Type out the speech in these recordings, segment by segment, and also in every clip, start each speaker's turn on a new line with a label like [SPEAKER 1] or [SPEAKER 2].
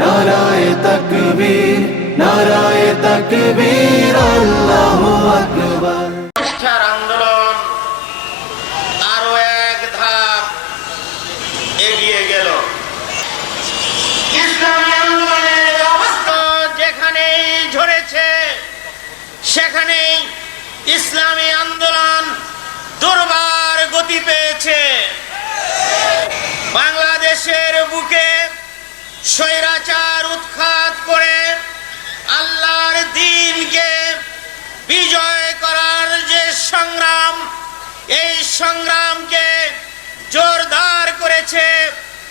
[SPEAKER 1] নারায় তকবীর নারায় তকবীর, আল্লাহু আকবার।
[SPEAKER 2] আন্দোলন আরও এক ধাপ এগিয়ে গেল। ইসলামী আন্দোলনের অবস্থা যেখানেই ঝরেছে, সেখানেই ইসলামী আন্দোলন স্বৈরাচার উৎখাত করে আল্লাহর দিনকে বিজয় করার যে সংগ্রাম, এই সংগ্রামকে জোরদার করেছে,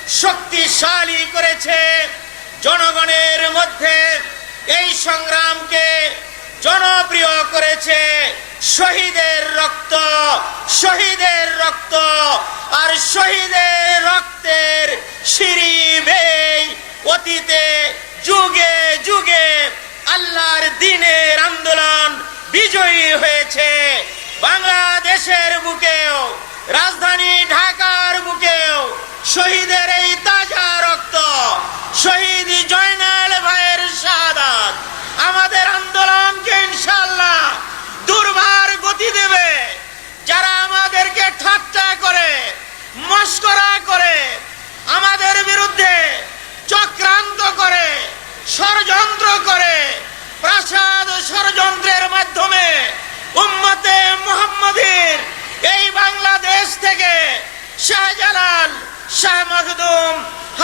[SPEAKER 2] শক্তিশালী করেছে জনগণের মধ্যে, এই সংগ্রামকে জনপ্রিয় করেছে শহীদের রক্ত শহীদের রক্ত, আর শহীদের রক্তের সিঁড়ি অতীতে যুগে যুগে আল্লাহর দিনের আন্দোলন বিজয়ী হয়েছে। বাংলাদেশের বুকেও, রাজধানী ঢাকার বুকেও, শহীদের এই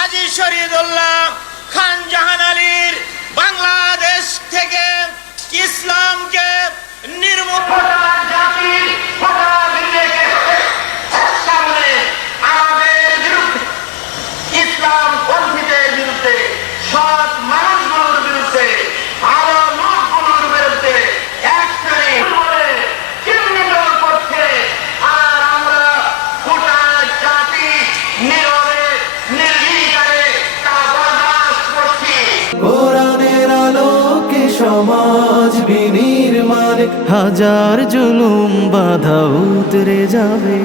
[SPEAKER 2] হাজি শরীদুল্লাহ খান জাহান আলীর বাংলাদেশ থেকে ইসলামকে নির্মূল জাতির
[SPEAKER 1] সমাজ বিনির্মাণে হাজার জুলুম বাধা উতরে যাবে।